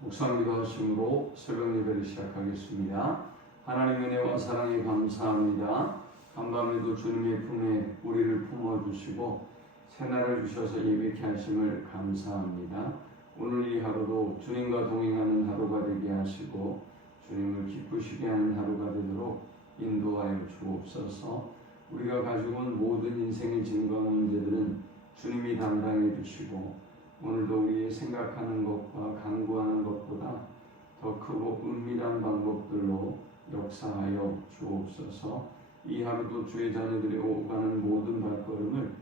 묵상기도 하심으로 새벽 예배를 시작하겠습니다. 하나님의 은혜와 사랑에 감사합니다. 간밤에도 주님의 품에 우리를 품어주시고 새날을 주셔서 예배케 하심을 감사합니다. 오늘 이 하루도 주님과 동행하는 하루가 되게 하시고 주님을 기쁘시게 하는 하루가 되도록 인도하여 주옵소서. 우리가 가지고 온 모든 인생의 짐과 문제들은 주님이 담당해 주시고 오늘도 우리의 생각하는 것과 간구하는 것보다 더 크고 은밀한 방법들로 역사하여 주옵소서. 이 하루도 주의 자녀들이 오가는 모든 발걸음을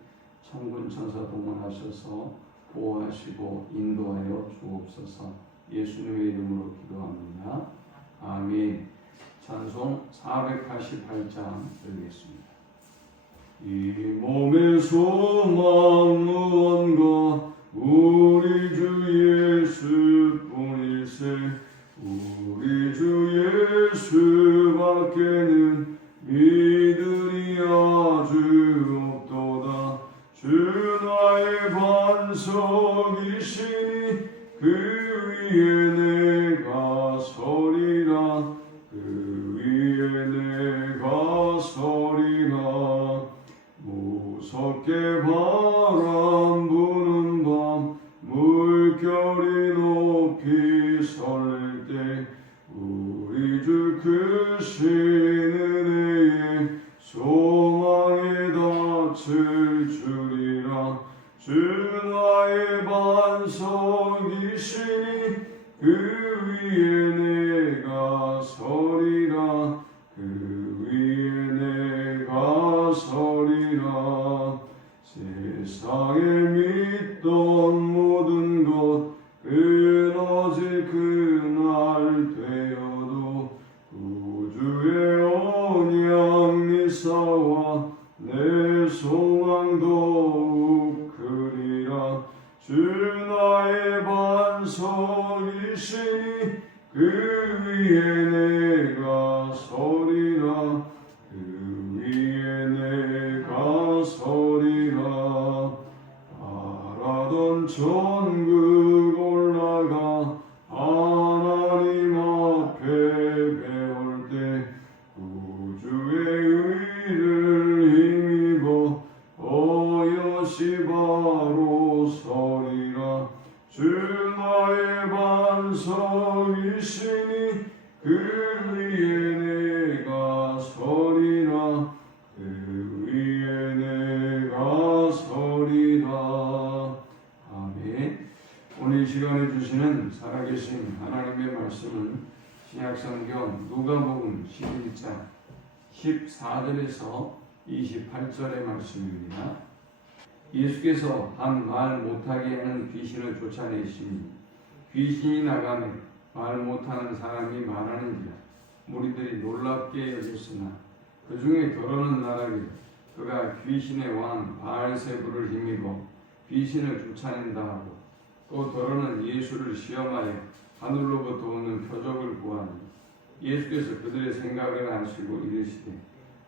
천군 천사 동원하셔서 보호하시고 인도하여 주옵소서. 예수님의 이름으로 기도합니다. 아멘. 찬송 488장 드리겠습니다. 이 몸의 소망 무언가 우리 주 예수뿐일세. 우리 주 예수밖에는 믿으리 아주 없도다. 주 나의 반석이시니 그 위에 내가 서리라. 그 위에 내가 서리라. 무섭게 바람 부는 밤 물결이 높이 설릴 때 우리 주 크신 은혜에 소망에 닿을 줄이라. 주 나의 반석이시니 그 위에 내가 서리라. 그 위에 내가 서리라. 세상에 믿던 모든 것 끊어질 그날 되어도 구주의 언약 미사와 내 소망 더욱 크리라. 주 나의 반석이시니 그 위에 내가 서리라. 그 위에 내가 서리라. 바라던 천국 올라가 하나님 앞에 배울 때 구주의 의를 힘입어 어여시 바로 서리라. 주 나의 반석이시니 그 위에 내가 서리라. 그 위에 내가 서리라. 아멘. 오늘 이 시간에 주시는 살아계신 하나님의 말씀은 신약성경 누가복음 11장 14절에서 28절의 말씀입니다. 예수께서 한 말 못하게 하는 귀신을 쫓아내시니 귀신이 나가매 말 못하는 사람이 말하는지라. 무리들이 놀랍게 여겼으나 그 중에 더러는 나라기를 그가 귀신의 왕 바알세불을 힘입어 귀신을 쫓아낸다 하고 또 더러는 예수를 시험하여 하늘로부터 오는 표적을 구하니 예수께서 그들의 생각을 아시고 이르시되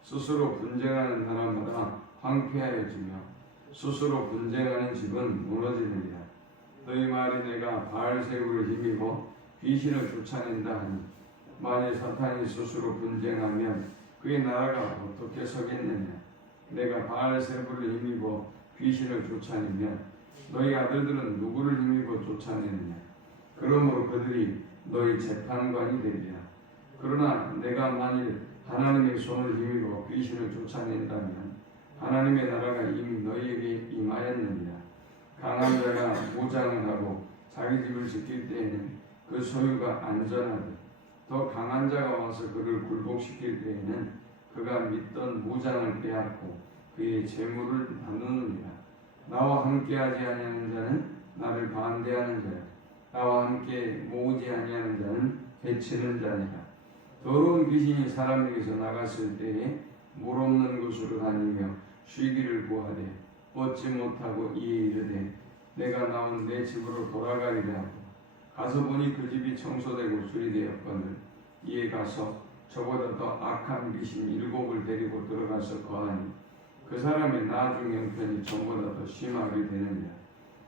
스스로 분쟁하는 나라마다 황폐하여지며 스스로 분쟁하는 집은 무너지느니라. 너희 말이 내가 바알세불을 힘입어 귀신을 쫓아낸다 하니 만일 사탄이 스스로 분쟁하면 그의 나라가 어떻게 서겠느냐. 내가 바알세불을 힘입어 귀신을 쫓아내면 너희 아들들은 누구를 힘입어 쫓아내느냐. 그러므로 그들이 너희 재판관이 되리라. 그러나 내가 만일 하나님의 손을 힘입어 귀신을 쫓아낸다면 하나님의 나라가 이미 너희에게 임하였느니라. 강한 자가 무장을 하고 자기 집을 지킬 때에는 그 소유가 안전하되 더 강한 자가 와서 그를 굴복시킬 때에는 그가 믿던 무장을 빼앗고 그의 재물을 나누느니라. 나와 함께하지 아니하는 자는 나를 반대하는 자야. 나와 함께 모으지 아니하는 자는 해치는 자니라. 더러운 귀신이 사람에게서 나갔을 때에 물 없는 곳으로 다니며 쉬기를 구하되 얻지 못하고 이에 이르되 내가 나온 내 집으로 돌아가리라 하고 가서 보니 그 집이 청소되고 수리되었거늘 이에 가서 저보다 더 악한 귀신 7을 데리고 들어가서 거하니 그 사람의 나중 형편이 전보다 더 심하게 되느니라.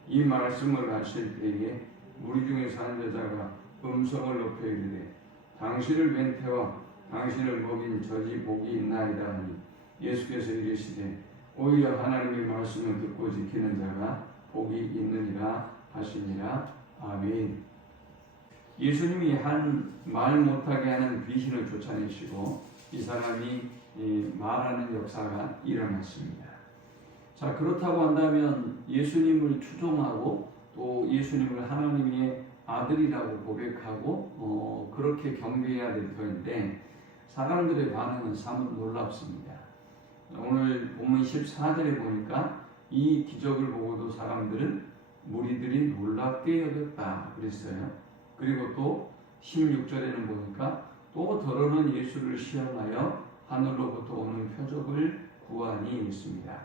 이 말씀을 하실 때에 무리 중에서 한 여자가 음성을 높여 이르되 당신을 뵌 태와 당신을 먹인 저지 복이 있나이다 하니 예수께서 이르시되 오히려 하나님의 말씀을 듣고 지키는 자가 복이 있느니라 하시니라. 아멘. 예수님이 한 말 못하게 하는 귀신을 쫓아내시고 이 사람이 말하는 역사가 일어났습니다. 자, 그렇다고 한다면 예수님을 추종하고 또 예수님을 하나님의 아들이라고 고백하고 그렇게 경배해야 될 터인데 사람들의 반응은 사뭇 놀랍습니다. 오늘 본문 14절에 보니까 이 기적을 보고도 사람들은 무리들이 놀랍게 여겼다 그랬어요. 그리고 또 16절에는 보니까 또 더러는 예수를 시험하여 하늘로부터 오는 표적을 구하니 있습니다.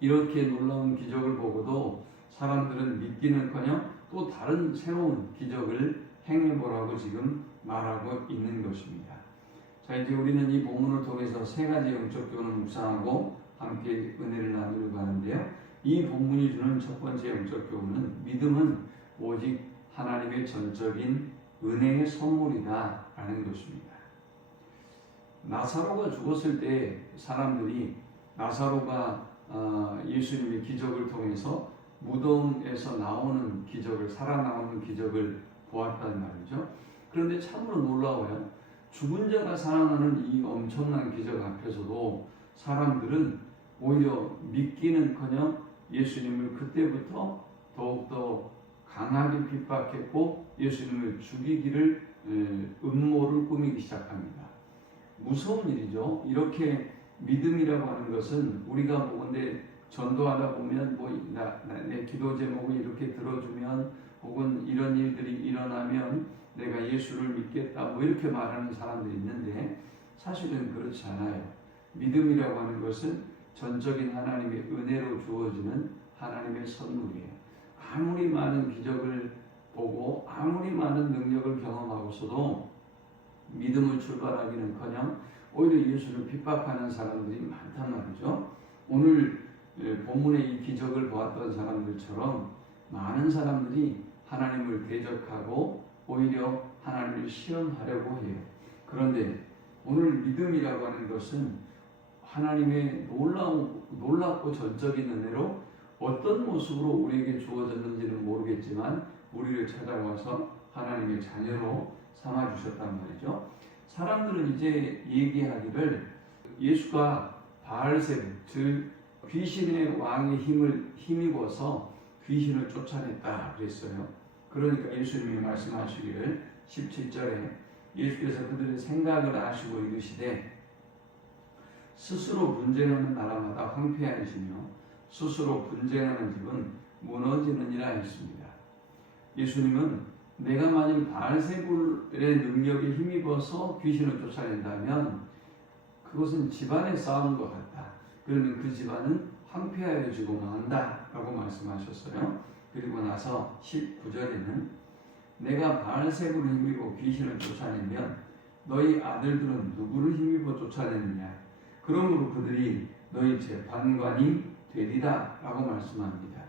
이렇게 놀라운 기적을 보고도 사람들은 믿기는커녕 또 다른 새로운 기적을 행해보라고 지금 말하고 있는 것입니다. 자, 이제 우리는 이 본문을 통해서 세 가지 영적 교훈을 묵상하고 함께 은혜를 나누려고 하는데요. 이 본문이 주는 첫 번째 영적 교훈은 믿음은 오직 하나님의 전적인 은혜의 선물이다 라는 것입니다. 나사로가 죽었을 때 사람들이 나사로가 예수님의 기적을 통해서 무덤에서 나오는 기적을, 살아나오는 기적을 보았단 말이죠. 그런데 참으로 놀라워요. 죽은 자가 살아나는 이 엄청난 기적 앞에서도 사람들은 오히려 믿기는커녕 예수님을 그때부터 더욱더 강하게 핍박했고 예수님을 죽이기를 음모를 꾸미기 시작합니다. 무서운 일이죠. 이렇게 믿음이라고 하는 것은 우리가 보건대 전도하다 보면 내 기도 제목을 이렇게 들어주면 혹은 이런 일들이 일어나면 내가 예수를 믿겠다 이렇게 말하는 사람들이 있는데 사실은 그렇지 않아요. 믿음이라고 하는 것은 전적인 하나님의 은혜로 주어지는 하나님의 선물이에요. 아무리 많은 기적을 보고 아무리 많은 능력을 경험하고서도 믿음을 출발하기는커녕 오히려 예수를 핍박하는 사람들이 많단 말이죠. 오늘 본문의 이 기적을 보았던 사람들처럼 많은 사람들이 하나님을 대적하고 오히려 하나님을 시험하려고 해요. 그런데 오늘 믿음이라고 하는 것은 하나님의 놀랍고 전적인 은혜로 어떤 모습으로 우리에게 주어졌는지는 모르겠지만 우리를 찾아와서 하나님의 자녀로 삼아주셨단 말이죠. 사람들은 이제 얘기하기를 예수가 바알세불, 즉 귀신의 왕의 힘을 힘입어서 귀신을 쫓아냈다 그랬어요. 그러니까 예수님이 말씀하시기를 17절에 예수께서 그들의 생각을 아시고 이르시되 스스로 분쟁하는 나라마다 황폐하시며 스스로 분쟁하는 집은 무너지느니라 했습니다. 예수님은 내가 만일 바알세불의 능력에 힘입어서 귀신을 쫓아낸다면 그것은 집안의 싸움과 같다. 그러면 그 집안은 황폐하여지고 망한다 라고 말씀하셨어요. 그리고 나서 19절에는 내가 바알세불을 힘입어 귀신을 쫓아내면 너희 아들들은 누구를 힘입어 쫓아내느냐. 그러므로 그들이 너희 재판관이 되리라 라고 말씀합니다.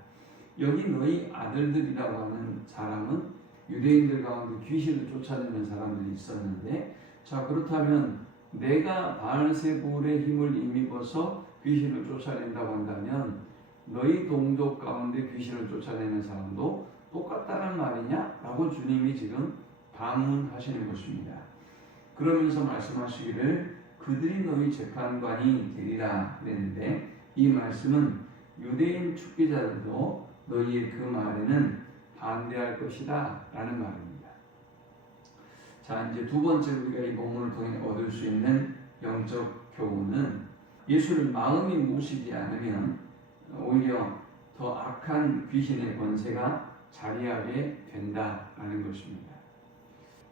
여기 너희 아들들이라고 하는 사람은 유대인들 가운데 귀신을 쫓아내는 사람들이 있었는데, 자, 그렇다면 내가 바알세불의 힘을 힘입어서 귀신을 쫓아낸다고 한다면 너희 동족 가운데 귀신을 쫓아내는 사람도 똑같다는 말이냐? 라고 주님이 지금 반문하시는 것입니다. 그러면서 말씀하시기를 그들이 너희 재판관이 되리라 그랬는데, 이 말씀은 유대인 축기자들도 너희의 그 말에는 반대할 것이다 라는 말입니다. 자, 이제 두 번째 우리가 이 본문을 통해 얻을 수 있는 영적 교훈은 예수를 마음이 모시지 않으면 오히려 더 악한 귀신의 권세가 자리하게 된다라는 것입니다.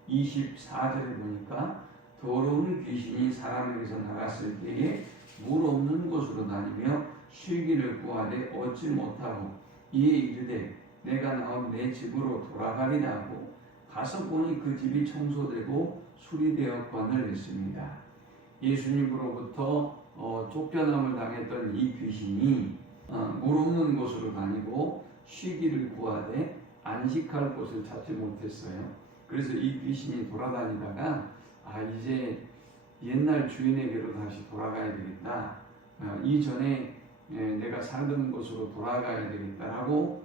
24절에 보니까 더러운 귀신이 사람에게서 나갔을 때에 물 없는 곳으로 다니며 쉬기를 구하되 얻지 못하고 이에 이르되 내가 나온 내 집으로 돌아가리라 하고 가서 보니 그 집이 청소되고 수리되었건을 했습니다. 예수님으로부터 쫓겨남을 당했던 이 귀신이 물 없는 곳으로 다니고 쉬기를 구하되 안식할 곳을 찾지 못했어요. 그래서 이 귀신이 돌아다니다가 이제 옛날 주인에게로 다시 돌아가야 되겠다. 이전에 내가 살던 곳으로 돌아가야 되겠다라고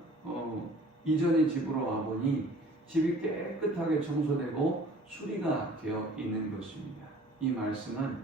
이전의 집으로 와보니 집이 깨끗하게 청소되고 수리가 되어 있는 것입니다. 이 말씀은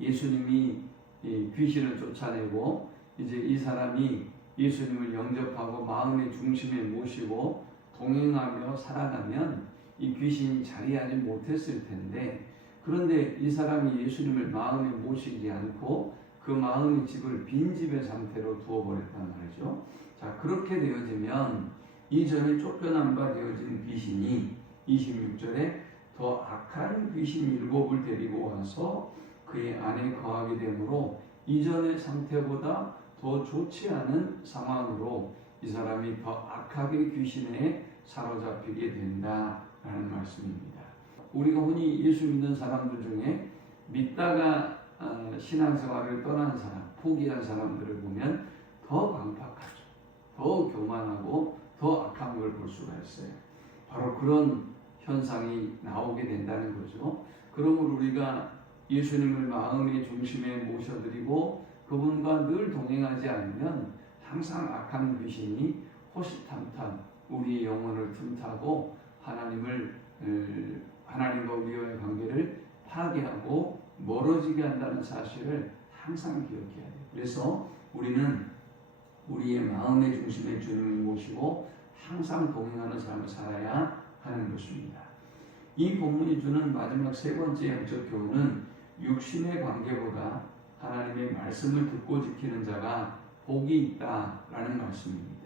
예수님이 귀신을 쫓아내고 이제 이 사람이 예수님을 영접하고 마음의 중심에 모시고 동행하며 살아가면 이 귀신이 자리하지 못했을 텐데, 그런데 이 사람이 예수님을 마음에 모시지 않고 그 마음의 집을 빈집의 상태로 두어버렸단 말이죠. 자, 그렇게 되어지면 이전에 쫓겨난 바 되어진 귀신이 26절에 더 악한 귀신 7을 데리고 와서 그의 안에 거하게 되므로 이전의 상태보다 더 좋지 않은 상황으로 이 사람이 더 악하게 귀신에 사로잡히게 된다라는 말씀입니다. 우리가 흔히 예수 믿는 사람들 중에 믿다가 신앙생활을 떠난 사람, 포기한 사람들을 보면 더 강팍하죠. 더 교만하고 더 악한 걸 볼 수가 있어요. 바로 그런 현상이 나오게 된다는 거죠. 그러므로 우리가 예수님을 마음의 중심에 모셔드리고 그분과 늘 동행하지 않으면 항상 악한 귀신이 호시탐탐 우리의 영혼을 틈타고 하나님과 우리와의 관계를 파괴하고 멀어지게 한다는 사실을 항상 기억해야 돼요. 그래서 우리는 우리의 마음의 중심에 주님을 모시고 항상 동행하는 삶을 살아야 하는 것입니다. 이 본문이 주는 마지막 세 번째 영적 교훈은 육신의 관계보다 하나님의 말씀을 듣고 지키는 자가 복이 있다라는 말씀입니다.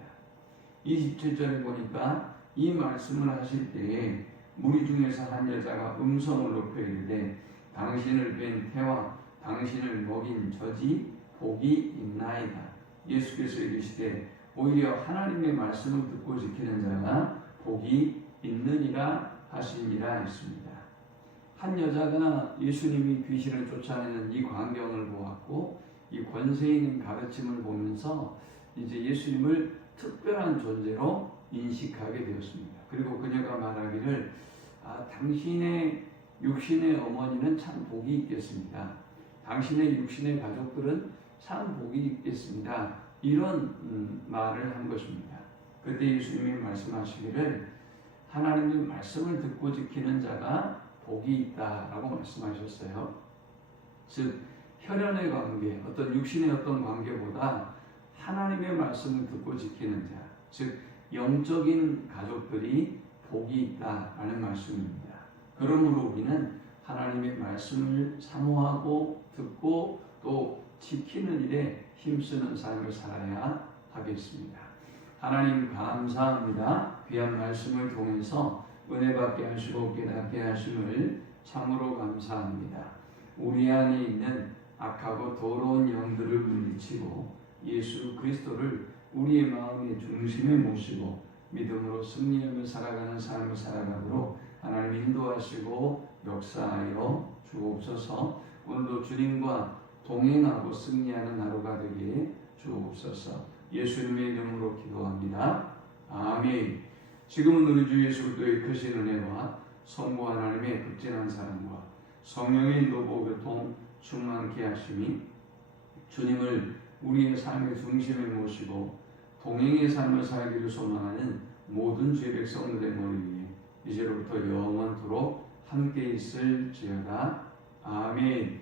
27절에 보니까 이 말씀을 하실 때에 무리 중에서 한 여자가 음성을 높여 이르되 당신을 뵌 태와 당신을 먹인 젖이 복이 있나이다. 예수께서 이르시되 오히려 하나님의 말씀을 듣고 지키는 자가 복이 있느니라 하시니라 했습니다. 한 여자가 예수님이 귀신을 쫓아내는 이 광경을 보았고 이 권세 있는 가르침을 보면서 이제 예수님을 특별한 존재로 인식하게 되었습니다. 그리고 그녀가 말하기를 당신의 육신의 어머니는 참 복이 있겠습니다. 당신의 육신의 가족들은 참 복이 있겠습니다. 이런 말을 한 것입니다. 그때 예수님이 말씀하시기를 하나님의 말씀을 듣고 지키는 자가 복이 있다라고 말씀하셨어요. 즉 혈연의 관계, 어떤 육신의 어떤 관계보다 하나님의 말씀을 듣고 지키는 자, 즉 영적인 가족들이 복이 있다라는 말씀입니다. 그러므로 우리는 하나님의 말씀을 사모하고 듣고 또 지키는 일에 힘쓰는 삶을 살아야 하겠습니다. 하나님 감사합니다. 귀한 말씀을 통해서 은혜 받게 하시고 깨닫게 하심을 참으로 감사합니다. 우리 안에 있는 악하고 더러운 영들을 물리치고 예수 그리스도를 우리의 마음의 중심에 모시고 믿음으로 승리하며 살아가는 삶을 살아가도록 하나님 인도하시고 역사하여 주옵소서. 오늘도 주님과 동행하고 승리하는 하루가 되게 주옵소서. 예수님의 이름으로 기도합니다. 아멘. 지금은 우리 주 예수 그리스도의 크신 은혜와 성부 하나님의 극진한 사랑과 성령의 인도 보교통 충만케 하심이 주님을 우리의 삶의 중심에 모시고 동행의 삶을 살기를 소망하는 모든 주의 백성들의 머리 위에 이제로부터 영원토록 함께 있을지어다. 아멘.